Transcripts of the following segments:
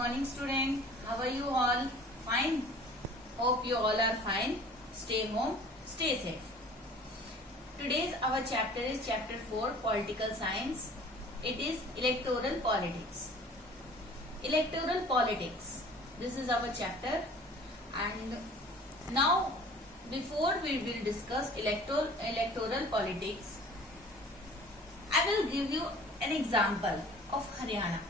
morning student. How are you all? Fine. Hope you all are fine. Stay home, stay safe. Today's our chapter is chapter 4, political science. It is electoral politics. Electoral politics. This is our chapter. And now before we will discuss electoral politics, I will give you an example of Haryana.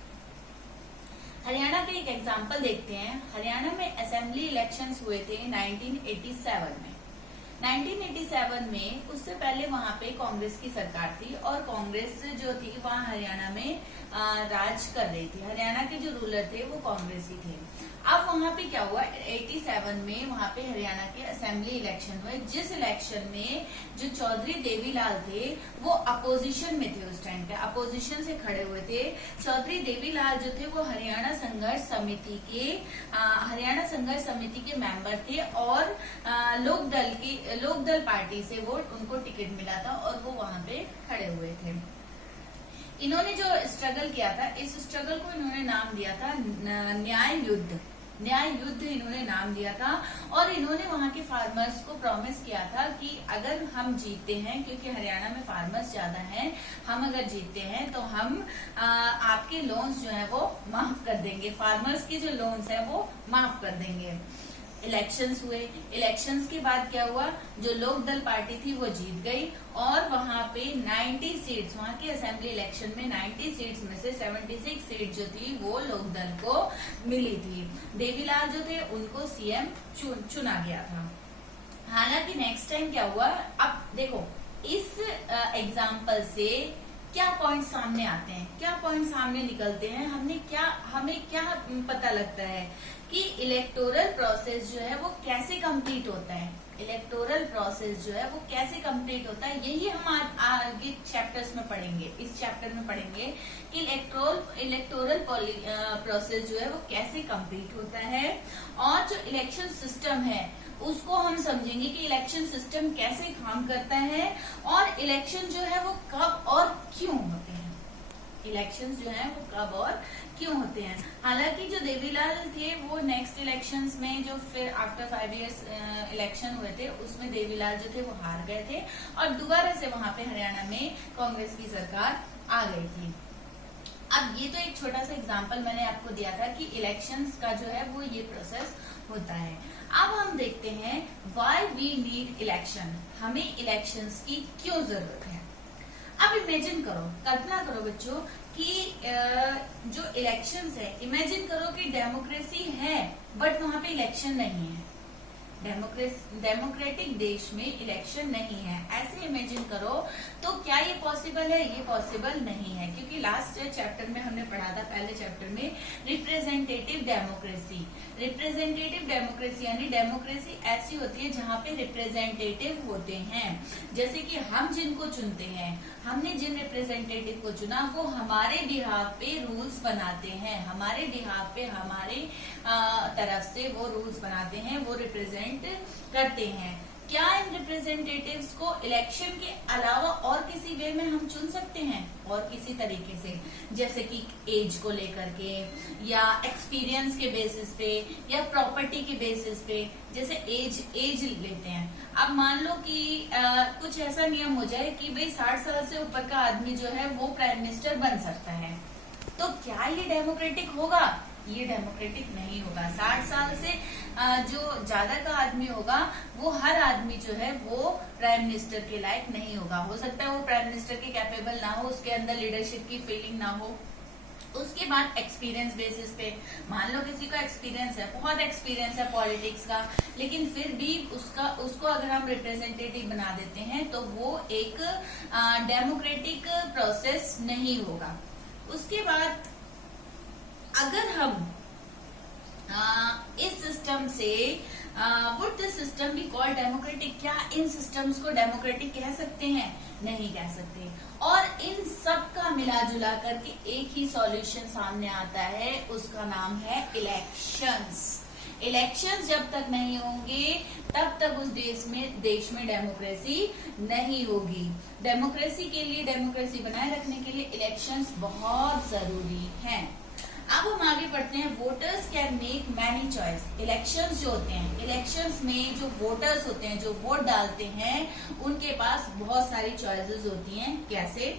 Haryana के एक example देखते हैं. हरियाणा में assembly elections हुए थे 1987 में. 1987 में उससे पहले वहां पे कांग्रेस की सरकार थी और कांग्रेस जो थी वहां हरियाणा में राज कर रही थी. हरियाणा के जो रूलर थे वो कांग्रेसी थे. अब वहां पे क्या हुआ, 87 में वहां पे हरियाणा के असेंबली इलेक्शन हुए, जिस इलेक्शन में जो चौधरी देवीलाल थे वो अपोजिशन में थे. उस टाइम पे अपोजिशन से खड़े हुए थे. चौधरी देवीलाल जो थे वो हरियाणा संघर्ष समिति के मेंबर थे और लोकदल पार्टी से वो उनको टिकट मिला था और वो वहां पे खड़े हुए थे. इन्होंने जो स्ट्रगल किया था, इस स्ट्रगल को इन्होंने नाम दिया था न्याय युद्ध इन्होंने नाम दिया था. और इन्होंने वहां के फार्मर्स को प्रॉमिस किया था कि अगर हम जीतते हैं, क्योंकि हरियाणा में फार्मर्स ज्यादा हैं, हम अगर जीतते हैं तो हम आपके लोन्स जो है वो माफ कर देंगे. फार्मर्स के जो लोन्स है वो माफ कर देंगे. इलेक्शंस हुए. इलेक्शंस के बाद क्या हुआ, जो लोकदल पार्टी थी वो जीत गई और वहां पे 90 सीट्स, वहां के असेंबली इलेक्शन में 90 सीट्स में से 76 सीट जो थी वो लोकदल को मिली थी. देवीलाल जो थे उनको सीएम चुना गया था. हालांकि नेक्स्ट टाइम क्या हुआ, अब देखो इस एग्जाम्पल से क्या पॉइंट सामने आते हैं, क्या पॉइंट सामने निकलते हैं, हमें क्या पता लगता है कि इलेक्टोरल प्रोसेस जो है वो कैसे कंप्लीट होता है. इलेक्टोरल प्रोसेस जो है वो कैसे कंप्लीट होता है, यही हम आगे चैप्टर्स में पढ़ेंगे. इस चैप्टर में पढ़ेंगे कि इलेक्टोरल प्रोसेस जो है वो कैसे कंप्लीट होता है और जो इलेक्शन सिस्टम है उसको हम समझेंगे कि इलेक्शन सिस्टम कैसे काम करता है और इलेक्शन जो है वो कब और क्यों होते हैं. इलेक्शंस जो है वो कब और क्यों होते हैं. हालांकि जो देवीलाल थे वो नेक्स्ट इलेक्शंस में जो फिर आफ्टर 5 इयर्स इलेक्शन हुए थे उसमें देवीलाल जो थे वो हार गए थे और दोबारा से वहां पे हरियाणा में कांग्रेस की सरकार आ गई थी. अब ये तो एक छोटा सा एग्जाम्पल मैंने आपको दिया था कि इलेक्शंस का जो है वो ये प्रोसेस होता है. अब हम देखते हैं व्हाई वी नीड इलेक्शन, हमें इलेक्शंस की क्यों जरूरत है. अब इमेजिन करो, कल्पना करो बच्चों कि जो इलेक्शंस है, इमेजिन करो कि डेमोक्रेसी है बट वहां पे इलेक्शन नहीं है. डेमोक्रेटिक देश में इलेक्शन नहीं है, ऐसे इमेजिन करो. तो क्या ये पॉसिबल है? ये पॉसिबल नहीं है, क्योंकि लास्ट चैप्टर में हमने पढ़ा था, पहले चैप्टर में, रिप्रेजेंटेटिव डेमोक्रेसी. रिप्रेजेंटेटिव डेमोक्रेसी यानी डेमोक्रेसी ऐसी होती है जहां पे रिप्रेजेंटेटिव होते हैं. जैसे कि हम जिनको चुनते हैं, हमने जिन रिप्रेजेंटेटिव को चुना वो हमारे बिहाफ पे रूल्स बनाते हैं, हमारे बिहाफ पे हमारे तरफ से वो रूल्स बनाते हैं, वो रिप्रेजेंट करते हैं. क्या इन रिप्रेजेंटेटिव्स को इलेक्शन के अलावा और किसी वे में हम चुन सकते हैं? और किसी तरीके से, जैसे कि एज को लेकर के या एक्सपीरियंस के बेसिस पे या प्रॉपर्टी के बेसिस पे. जैसे एज लेते हैं. अब मान लो कि कुछ ऐसा नियम हो जाए कि भाई 60 साल से ऊपर का आदमी जो है वो प्राइम मिनिस्टर बन सकता है, तो क्या ये डेमोक्रेटिक होगा? ये डेमोक्रेटिक नहीं होगा. 60 साल से जो ज्यादा का आदमी होगा वो हर आदमी जो है वो प्राइम मिनिस्टर के लायक नहीं होगा. हो सकता है वो प्राइम मिनिस्टर के कैपेबल ना हो, उसके अंदर लीडरशिप की फीलिंग ना हो. उसके बाद एक्सपीरियंस बेसिस पे, मान लो किसी का एक्सपीरियंस है, बहुत एक्सपीरियंस है पॉलिटिक्स का, लेकिन फिर भी उसको अगर हम रिप्रेजेंटेटिव बना देते हैं तो वो एक डेमोक्रेटिक प्रोसेस नहीं होगा. उसके बाद अगर हम इस सिस्टम से would this system be called democratic, क्या इन सिस्टम्स को डेमोक्रेटिक कह सकते हैं? नहीं कह सकते. और इन सब का मिला जुला करके एक ही सॉल्यूशन सामने आता है, उसका नाम है इलेक्शंस. इलेक्शंस जब तक नहीं होंगे तब तक उस देश में डेमोक्रेसी नहीं होगी. डेमोक्रेसी बनाए रखने के लिए इलेक्शंस बहुत जरूरी हैं. अब हम आगे पढ़ते हैं। Voters can make many choice. Elections जो होते हैं, इलेक्शंस में जो वोटर्स होते हैं, जो वोट डालते हैं, उनके पास बहुत सारी चॉइसेस होती हैं। कैसे?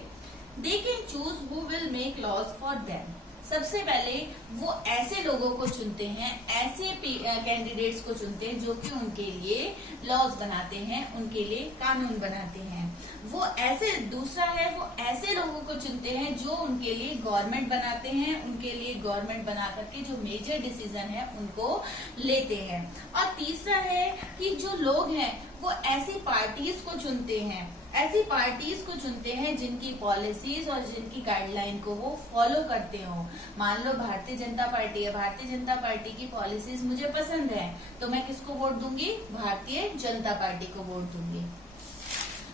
They can choose who will make laws for them. सबसे पहले वो ऐसे लोगों को चुनते हैं, ऐसे कैंडिडेट्स को चुनते हैं जो कि उनके लिए लॉज बनाते हैं, उनके लिए कानून बनाते हैं। वो ऐसे, दूसरा है वो ऐसे लोगों को चुनते हैं जो उनके लिए गवर्नमेंट बनाते हैं, उनके लिए गवर्नमेंट बना करके जो मेजर डिसीजन है उनको लेते हैं। और तीसरा है कि जो लोग हैं वो ऐसी पार्टीज को चुनते हैं, ऐसी पार्टीज को चुनते हैं जिनकी पॉलिसीज और जिनकी गाइडलाइन को वो फॉलो करते हो। मान लो भारतीय जनता पार्टी है, भारतीय जनता पार्टी की पॉलिसीज मुझे पसंद है, तो मैं किसको वोट दूंगी? भारतीय जनता पार्टी को वोट दूंगी।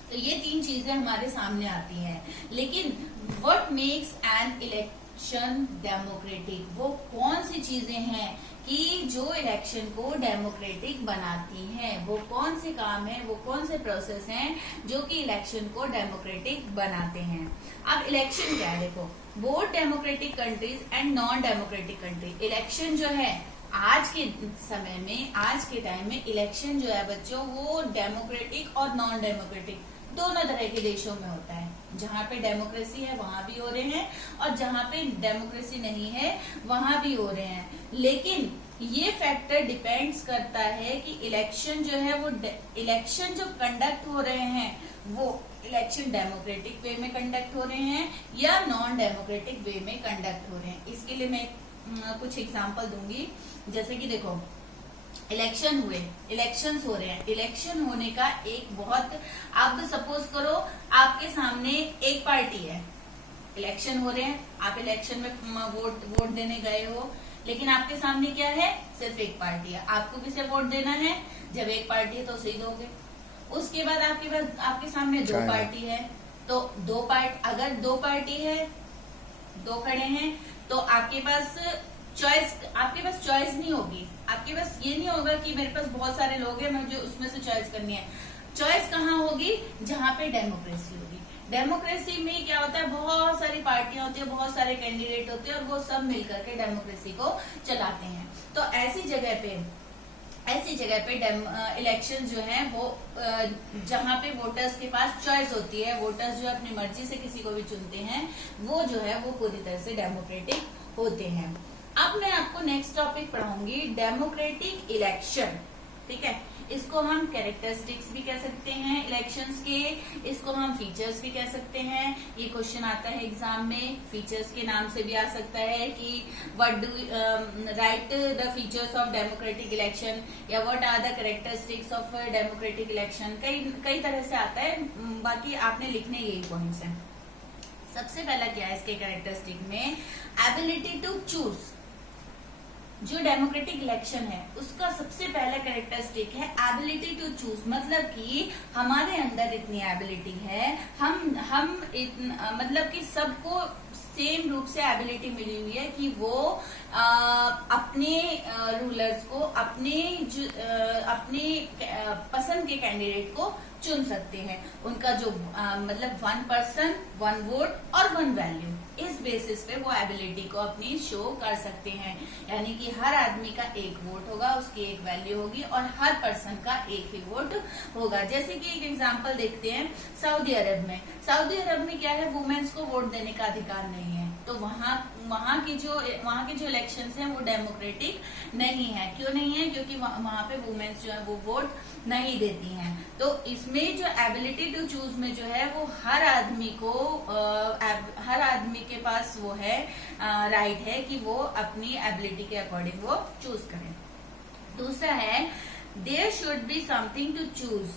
तो ये तीन चीजें हमारे सामने आती हैं। लेकिन what makes an election democratic, वो कौन सी चीजें हैं कि जो इलेक्शन को डेमोक्रेटिक बनाती हैं? वो कौन से काम है, वो कौन से प्रोसेस हैं जो कि इलेक्शन को डेमोक्रेटिक बनाते हैं? अब इलेक्शन क्या है? देखो, both democratic countries and non democratic country. Election जो है आज के समय में, आज के टाइम में इलेक्शन जो है बच्चों, वो डेमोक्रेटिक और नॉन डेमोक्रेटिक दोनों तरह के देशों में होता है। जहाँ पे डेमोक्रेसी है वहां भी हो रहे हैं, और जहाँ पे डेमोक्रेसी नहीं है वहां भी हो रहे हैं। लेकिन ये फैक्टर डिपेंड्स करता है कि इलेक्शन जो है वो, इलेक्शन जो कंडक्ट हो रहे हैं वो इलेक्शन डेमोक्रेटिक वे में कंडक्ट हो रहे हैं या नॉन डेमोक्रेटिक वे में कंडक्ट हो रहे हैं। इसके लिए मैं कुछ एग्जांपल दूंगी। जैसे कि देखो, इलेक्शन हुए, इलेक्शंस हो रहे हैं, इलेक्शन होने का एक बहुत, अब सपोज करो आपके सामने एक पार्टी है, इलेक्शन हो रहे हैं, आप इलेक्शन में वोट देने गए हो, लेकिन आपके सामने क्या है? सिर्फ एक पार्टी है। आपको किसे वोट देना है? जब एक पार्टी है तो उसे ही दोगे। उसके बाद आपके सामने दो पार्टी है, तो अगर दो पार्टी है, दो खड़े हैं, तो आपके पास चॉइस नहीं होगी। आपके पास ये नहीं होगा कि मेरे पास बहुत सारे लोग हैं, मुझे उसमें से चॉइस करनी है। चॉइस कहाँ होगी? जहाँ पे डेमोक्रेसी होगी। डेमोक्रेसी में क्या होता है? बहुत सारी पार्टियां होती है, बहुत सारे कैंडिडेट होते हैं, और वो सब मिलकर के डेमोक्रेसी को चलाते हैं। तो ऐसी जगह पे इलेक्शन जो है वो जहाँ पे वोटर्स के पास चॉइस होती है, वोटर्स जो अपनी मर्जी से किसी को भी चुनते हैं, वो जो है वो पूरी तरह से डेमोक्रेटिक होते हैं। अब मैं आपको नेक्स्ट टॉपिक पढ़ाऊंगी, डेमोक्रेटिक इलेक्शन। ठीक है, इसको हम कैरेक्टरिस्टिक्स भी कह सकते हैं इलेक्शंस के, इसको हम फीचर्स भी कह सकते हैं। ये क्वेश्चन आता है एग्जाम में, फीचर्स के नाम से भी आ सकता है कि what do right the features of democratic election, या what are the characteristics of democratic election. कई तरह से आता है, बाकी आपने लिखने यही पॉइंट्स हैं। सबसे पहला क्या है इसके कैरेक्टरिस्टिक में? Ability to choose. जो डेमोक्रेटिक इलेक्शन है उसका सबसे पहला कैरेक्टरिस्टिक है एबिलिटी टू चूज। मतलब कि हमारे अंदर इतनी एबिलिटी है, मतलब कि सबको सेम रूप से एबिलिटी मिली हुई है कि वो अपने रूलर्स को, अपने पसंद के कैंडिडेट को चुन सकते हैं। उनका जो मतलब 1 पर्सन 1 वोट और 1 वैल्यू, इस बेसिस पे वो एबिलिटी को अपनी शो कर सकते हैं। यानी कि हर आदमी का एक वोट होगा, उसकी एक वैल्यू होगी, और हर पर्सन का एक ही वोट होगा। जैसे कि एक एग्जांपल देखते हैं सऊदी अरब में। सऊदी अरब में क्या है? वुमेन्स को वोट देने का अधिकार नहीं है, तो वहाँ के जो इलेक्शंस हैं वो डेमोक्रेटिक नहीं है। क्यों नहीं है? क्योंकि वहाँ पे वुमेन्स जो है वो वोट नहीं देती हैं। तो इसमें जो एबिलिटी टू चूज में जो है वो हर आदमी के पास वो है राइट है कि वो अपनी एबिलिटी के अकॉर्डिंग वो चूज करें। दूसरा है there should be something to choose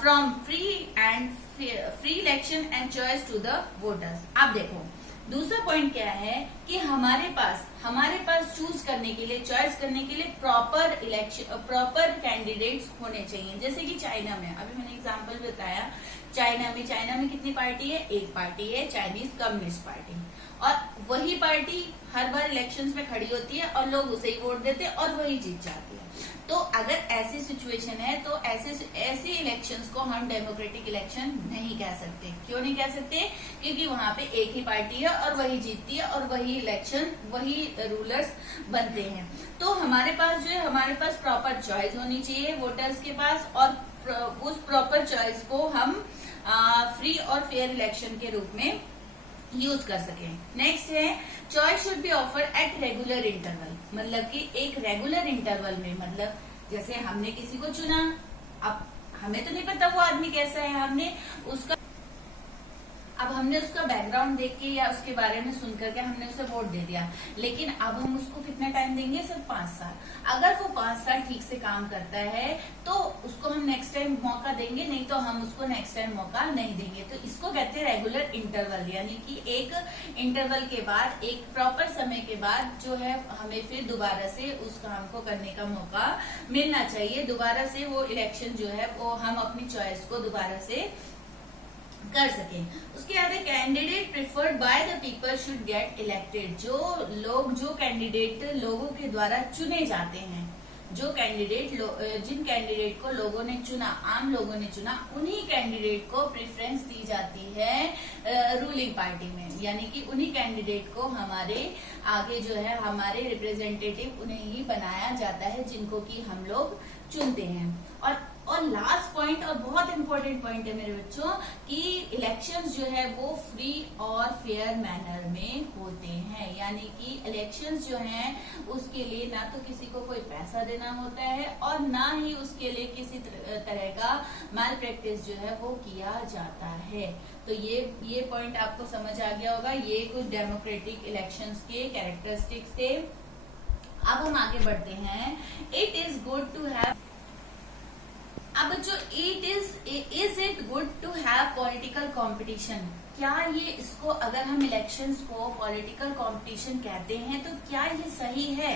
from free election and choice to the voters. अब देखो, दूसरा पॉइंट क्या है कि हमारे पास हमारे पास चूज करने के लिए, चॉइस करने के लिए प्रॉपर कैंडिडेट्स होने चाहिए। जैसे कि चाइना में, अभी मैंने एग्जांपल बताया, चाइना में कितनी पार्टी है? एक पार्टी है, चाइनीज कम्युनिस्ट पार्टी, और वही पार्टी हर बार इलेक्शंस में खड़ी होती है और लोग उसे ही वोट देते हैं और वही जीत जाती है। तो अगर ऐसी सिचुएशन है तो ऐसे इलेक्शंस को हम डेमोक्रेटिक इलेक्शन नहीं कह सकते। क्यों नहीं कह सकते? क्योंकि वहां पे एक ही पार्टी है और वही जीतती है और वही इलेक्शन, वही रूलर्स बनते हैं। तो हमारे पास जो है, हमारे पास प्रॉपर चॉइस होनी चाहिए वोटर्स के पास, और उस प्रॉपर चॉइस को हम फ्री और फेयर इलेक्शन के रूप में यूज कर सके। नेक्स्ट है, choice should be offered at regular interval, मतलब कि एक रेगुलर इंटरवल में, मतलब जैसे हमने किसी को चुना, अब हमें तो नहीं पता वो आदमी कैसा है, हमने उसका बैकग्राउंड देख के या उसके बारे में सुन करके हमने उसे वोट दे दिया, लेकिन अब हम उसको कितना टाइम देंगे? सिर्फ 5 साल। अगर वो 5 साल ठीक से काम करता है तो उसको हम नेक्स्ट टाइम मौका देंगे, नहीं तो हम उसको नेक्स्ट टाइम मौका नहीं देंगे। तो इसको कहते हैं रेगुलर इंटरवल, यानी कि एक इंटरवल के बाद, एक प्रॉपर समय के बाद जो है हमें फिर दोबारा से उस काम को करने का मौका मिलना चाहिए। दोबारा से वो इलेक्शन जो है वो हम अपनी चॉइस को दोबारा से कर सके। उसके बाद candidate preferred by the people should get elected, जो कैंडिडेट लोगों के द्वारा चुने जाते हैं, जिन कैंडिडेट को लोगों ने चुना, आम लोगों ने चुना, उन्हीं कैंडिडेट को प्रेफरेंस दी जाती है रूलिंग पार्टी में, यानी कि उन्हीं कैंडिडेट को हमारे आगे जो है हमारे रिप्रेजेंटेटिव उन्हें ही बनाया जाता है जिनको कि हम लोग चुनते हैं। और लास्ट पॉइंट और बहुत इंपॉर्टेंट पॉइंट है मेरे बच्चों कि इलेक्शंस जो है वो फ्री और फेयर मैनर में होते हैं, यानी कि इलेक्शंस जो हैं उसके लिए ना तो किसी को कोई पैसा देना होता है और ना ही उसके लिए किसी तरह का मैल प्रैक्टिस जो है वो किया जाता है। तो ये पॉइंट आपको समझ आ गया होगा। ये कुछ डेमोक्रेटिक इलेक्शंस के कैरेक्टरिस्टिक्स थे। अब हम आगे बढ़ते हैं। It is good to have, अब बच्चों is it good to have political competition, क्या ये इसको अगर हम इलेक्शंस को पॉलिटिकल कंपटीशन कहते हैं तो क्या ये सही है?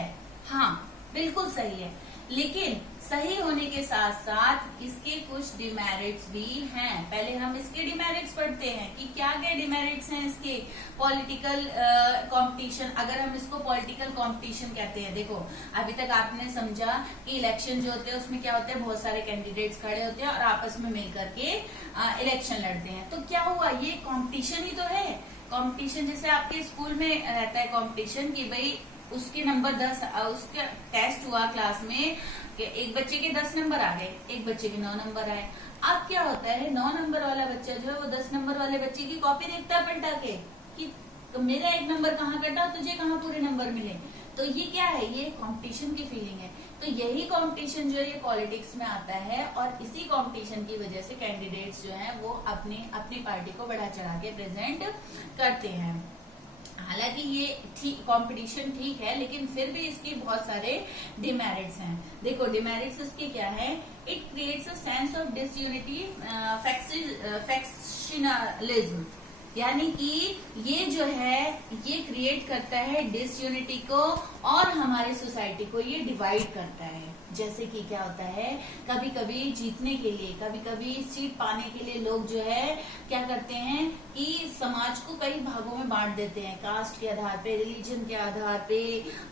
हाँ, बिल्कुल सही है, लेकिन सही होने के साथ साथ इसके कुछ डिमेरिट्स भी हैं। पहले हम इसके डिमेरिट्स पढ़ते हैं कि क्या क्या डिमेरिट्स हैं इसके पॉलिटिकल कंपटीशन, अगर हम इसको पॉलिटिकल कंपटीशन कहते हैं। देखो, अभी तक आपने समझा कि इलेक्शन जो होते हैं उसमें क्या होते हैं, बहुत सारे कैंडिडेट्स खड़े होते हैं और आपस में मिलकर के इलेक्शन लड़ते हैं। तो क्या हुआ, ये कंपटीशन ही तो है। कंपटीशन जैसे आपके स्कूल में रहता है कंपटीशन कि भाई उसके नंबर 10, उसका टेस्ट हुआ क्लास में कि एक बच्चे के 10 नंबर आ गए, एक बच्चे के 9 नंबर आए। अब क्या होता है, 9 नंबर वाला बच्चा जो है वो 10 नंबर वाले बच्चे की कॉपी देखता है पलटा के कि तो मेरा 1 नंबर कहाँ कटा, तुझे कहाँ पूरे नंबर मिले। तो ये क्या है, ये कंपटीशन की फीलिंग है। तो यही कंपटीशन जो है ये पॉलिटिक्स में आता है और इसी कंपटीशन की वजह से कैंडिडेट्स जो हैं वो अपनी पार्टी को बढ़ा चढ़ा के प्रेजेंट करते हैं। हालांकि ये कंपटीशन ठीक है, लेकिन फिर भी इसके बहुत सारे डिमेरिट्स हैं। देखो, डिमेरिट्स इसके क्या है, it creates a sense of disunity, factionalism, यानी कि ये जो है ये क्रिएट करता है डिसयूनिटी को और हमारी सोसाइटी को ये डिवाइड करता है। जैसे कि क्या होता है, कभी कभी जीतने के लिए, कभी कभी सीट पाने के लिए लोग जो है क्या करते हैं कि समाज को कई भागों में बांट देते हैं, कास्ट के आधार पे, रिलीजन के आधार पे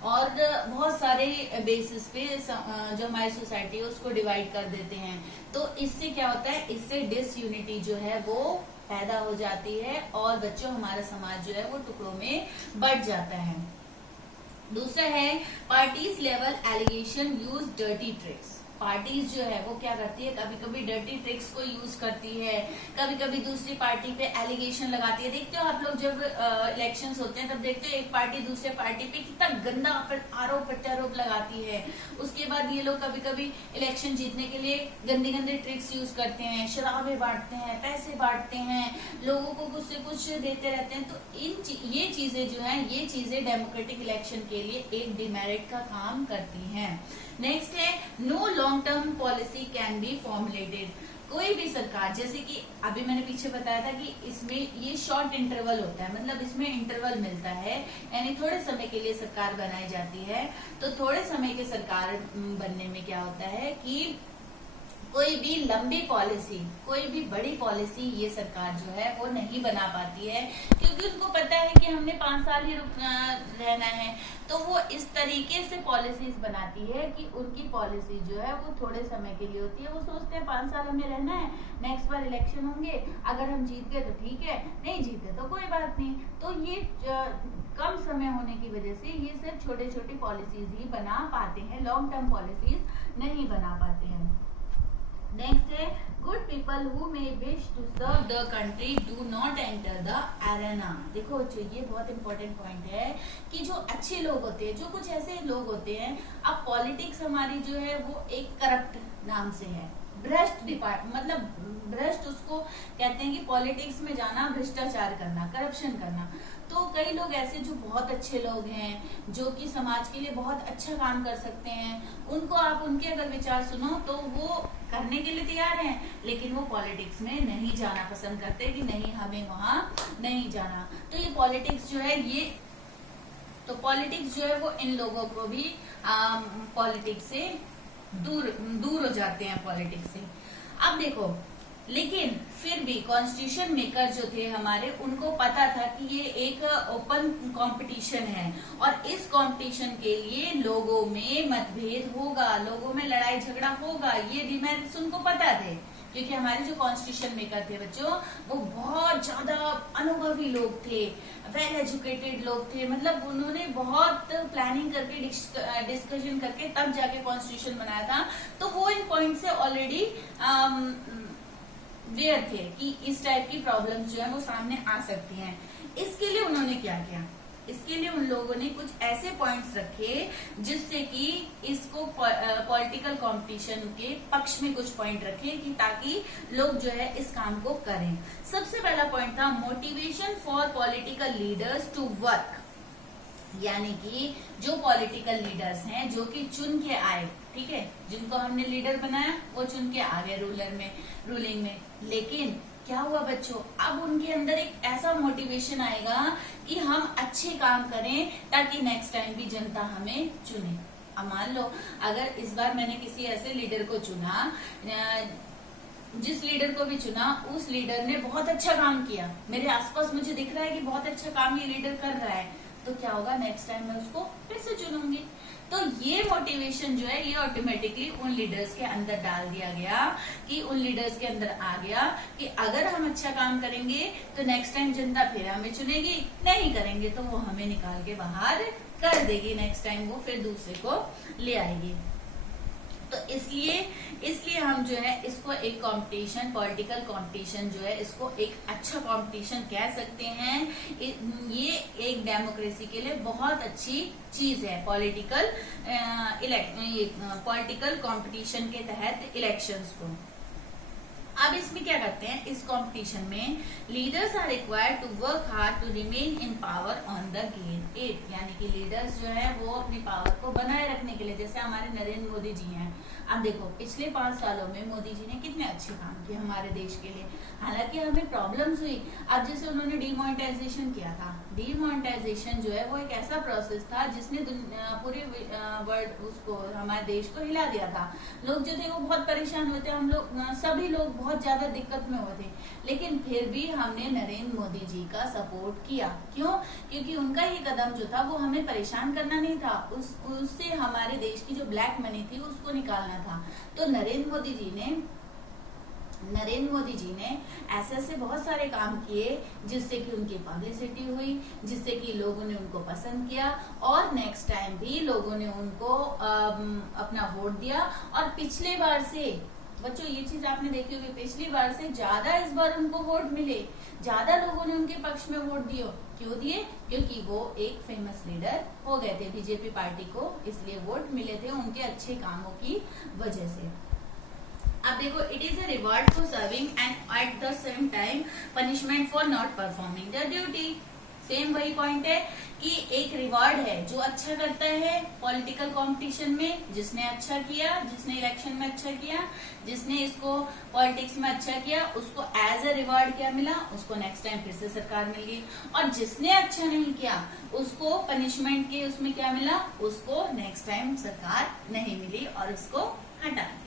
और बहुत सारे बेसिस पे जो हमारी सोसाइटी है उसको डिवाइड कर देते हैं। तो इससे क्या होता है, इससे डिसयूनिटी जो है वो पैदा हो जाती है और बच्चों हमारा समाज जो है वो टुकड़ों में बढ़ जाता है। दूसरा है parties level allegation use dirty tricks. Parties जो है वो क्या करती है, कभी कभी डर्टी ट्रिक्स को यूज करती है, कभी कभी दूसरी पार्टी पे एलिगेशन लगाती है। देखते हो आप लोग जब इलेक्शंस होते हैं तब देखते हो एक पार्टी दूसरे पार्टी पे कितना गंदा आरोप प्रत्यारोप लगाती है। उसके बाद ये लोग कभी कभी इलेक्शन जीतने के लिए गंदे गंदे ट्रिक्स यूज करते हैं, शराबें बांटते हैं, पैसे बांटते हैं, लोगों को कुछ से कुछ देते रहते हैं। तो ये चीजें जो है, ये चीजें डेमोक्रेटिक इलेक्शन के लिए एक डिमेरिट का काम करती हैं। नेक्स्ट है no long term policy can be formulated. कोई भी सरकार, जैसे कि अभी मैंने पीछे बताया था कि इसमें ये शॉर्ट इंटरवल होता है, मतलब इसमें इंटरवल मिलता है, यानी थोड़े समय के लिए सरकार बनाई जाती है। तो थोड़े समय के सरकार बनने में क्या होता है कि कोई भी लंबी पॉलिसी, कोई भी बड़ी पॉलिसी ये सरकार जो है वो नहीं बना पाती है, क्योंकि उनको पता है कि हमने 5 साल ही रहना है। तो वो इस तरीके से पॉलिसीज बनाती है कि उनकी पॉलिसी जो है वो थोड़े समय के लिए होती है। वो सोचते हैं 5 साल हमें रहना है, नेक्स्ट बार इलेक्शन होंगे, अगर हम जीत गए तो ठीक है, नहीं जीते तो कोई बात नहीं। तो ये कम समय होने की वजह से ये सिर्फ छोटे छोटे पॉलिसीज ही बना पाते हैं, लॉन्ग टर्म पॉलिसीज नहीं बना पाते हैं। नेक्स्ट है, good people who may wish to serve the country do not enter the arena. देखो ये बहुत इंपॉर्टेंट पॉइंट है कि जो अच्छे लोग होते हैं, जो कुछ ऐसे लोग होते हैं, अब पॉलिटिक्स हमारी जो है वो एक करप्ट नाम से है, भ्रष्ट मतलब भ्रष्ट उसको कहते हैं कि पॉलिटिक्स में जाना, भ्रष्टाचार करना, करप्शन करना। तो कई लोग ऐसे जो बहुत अच्छे लोग हैं, जो कि समाज के लिए बहुत अच्छा काम कर सकते हैं, उनको आप उनके अगर विचार सुनो तो वो करने के लिए तैयार हैं, लेकिन वो पॉलिटिक्स में नहीं जाना पसंद करते कि नहीं हमें वहां नहीं जाना। तो ये पॉलिटिक्स जो है पॉलिटिक्स जो है वो इन लोगों को भी पॉलिटिक्स से दूर हो जाते हैं पॉलिटिक्स से। अब देखो, लेकिन फिर भी कॉन्स्टिट्यूशन मेकर जो थे हमारे, उनको पता था कि ये एक ओपन कंपटीशन है और इस कंपटीशन के लिए लोगों में मतभेद होगा, लोगों में लड़ाई झगड़ा होगा, ये डिमेरिट्स उनको पता थे। क्योंकि हमारे जो कॉन्स्टिट्यूशन मेकर थे बच्चों, वो बहुत ज्यादा अनुभवी लोग थे, वेल एजुकेटेड लोग थे, मतलब उन्होंने बहुत प्लानिंग करके डिस्कशन करके तब जाके कॉन्स्टिट्यूशन बनाया था। तो वो इन पॉइंट से ऑलरेडी वेयर थे कि इस टाइप की प्रॉब्लम्स जो है वो सामने आ सकती हैं। इसके लिए उन्होंने क्या किया, इसके लिए उन लोगों ने कुछ ऐसे पॉइंट्स रखे जिससे कि इसको पॉलिटिकल कंपटीशन के पक्ष में कुछ पॉइंट रखे कि ताकि लोग जो है इस काम को करें। सबसे पहला पॉइंट था motivation for political leaders to work, यानी कि जो पॉलिटिकल लीडर्स हैं जो कि चुन के आए, ठीक है, जिनको हमने लीडर बनाया वो चुन के आ गए रूलिंग में, लेकिन क्या हुआ बच्चों, अब उनके अंदर एक ऐसा मोटिवेशन आएगा कि हम अच्छे काम करें ताकि नेक्स्ट टाइम भी जनता हमें चुने। अब मान लो अगर इस बार मैंने किसी ऐसे लीडर को चुना, जिस लीडर को भी चुना उस लीडर ने बहुत अच्छा काम किया, मेरे आसपास मुझे दिख रहा है कि बहुत अच्छा काम ये लीडर कर रहा है, तो क्या होगा, नेक्स्ट टाइम मैं उसको फिर से चुनूंगी। तो ये मोटिवेशन जो है ये ऑटोमेटिकली उन लीडर्स के अंदर डाल दिया गया, कि उन लीडर्स के अंदर आ गया कि अगर हम अच्छा काम करेंगे तो नेक्स्ट टाइम जनता फिर हमें चुनेगी, नहीं करेंगे तो वो हमें निकाल के बाहर कर देगी, नेक्स्ट टाइम वो फिर दूसरे को ले आएगी। तो इसलिए हम जो है इसको एक कंपटीशन, पॉलिटिकल कंपटीशन जो है इसको एक अच्छा कंपटीशन कह सकते हैं। ये एक डेमोक्रेसी के लिए बहुत अच्छी चीज है, पॉलिटिकल कंपटीशन के तहत इलेक्शंस को। अब इसमें क्या करते हैं, इस कंपटीशन में leaders are required to work hard to remain in power on the gain it, यानी कि लीडर्स जो है वो अपनी पावर को बनाए रखने के लिए, जैसे हमारे नरेंद्र मोदी जी हैं। अब देखो पिछले 5 सालों में मोदी जी ने कितने अच्छे काम किए हमारे देश के लिए, हालांकि हमें प्रॉब्लम्स हुई। अब जैसे उन्होंने डीमोनेटाइजेशन किया था, डीमोनेटाइजेशन जो है वो एक ऐसा प्रोसेस था जिसने पूरे वर्ल्ड उसको, हमारे देश को हिला दिया था। लोग जो थे वो बहुत परेशान हुए थे, हम लोग सभी लोग बहुत ज्यादा दिक्कत में हुए थे, लेकिन फिर भी हमने नरेंद्र मोदी जी का सपोर्ट किया। क्यों? क्योंकि उनका ये कदम जो था वो हमें परेशान करना नहीं था, उससे हमारे देश की जो ब्लैक मनी थी उसको निकालना था। तो नरेंद्र मोदी जी ने ऐसे ऐसे बहुत सारे काम किए जिससे कि उनकी पब्लिसिटी हुई, जिससे कि लोगों ने उनको पसंद किया और नेक्स्ट टाइम भी लोगों ने उनको अपना वोट दिया। और पिछले बार से बच्चों ये चीज आपने देखी होगी, पिछली बार से ज्यादा इस बार उनको वोट मिले, ज्यादा लोगों ने उनके पक्ष में वोट दिए। क्यों दिए? क्योंकि वो एक फेमस लीडर हो गए थे बीजेपी पार्टी को, इसलिए वोट मिले थे उनके अच्छे कामों की वजह से। अब देखो, it is a reward for serving and at the same time punishment for not performing the duty. Same वही पॉइंट है कि एक रिवॉर्ड है। जो अच्छा करता है पॉलिटिकल कंपटीशन में, जिसने अच्छा किया, जिसने इलेक्शन में अच्छा किया, जिसने इसको पॉलिटिक्स में अच्छा किया, उसको एज अ रिवॉर्ड क्या मिला, उसको नेक्स्ट टाइम फिर से सरकार मिल गई। और जिसने अच्छा नहीं किया उसको पनिशमेंट के उसमें क्या मिला, उसको नेक्स्ट टाइम सरकार नहीं मिली और उसको हटा दिया।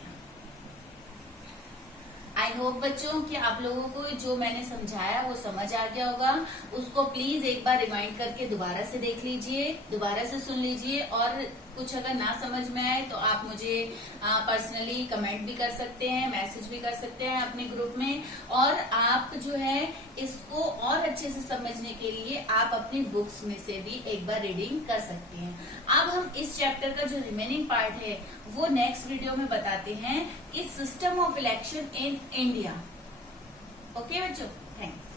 आई होप बच्चों कि आप लोगों को जो मैंने समझाया वो समझ आ गया होगा। उसको प्लीज एक बार रिमाइंड करके दोबारा से देख लीजिए, दोबारा से सुन लीजिए, और कुछ अगर ना समझ में आए तो आप मुझे पर्सनली कमेंट भी कर सकते हैं, मैसेज भी कर सकते हैं अपने ग्रुप में। और आप जो है इसको और अच्छे से समझने के लिए आप अपनी बुक्स में से भी एक बार रीडिंग कर सकते हैं। अब हम इस चैप्टर का जो रिमेनिंग पार्ट है वो नेक्स्ट वीडियो में बताते हैं कि system of election in India. Okay बच्चों, थैंक्स।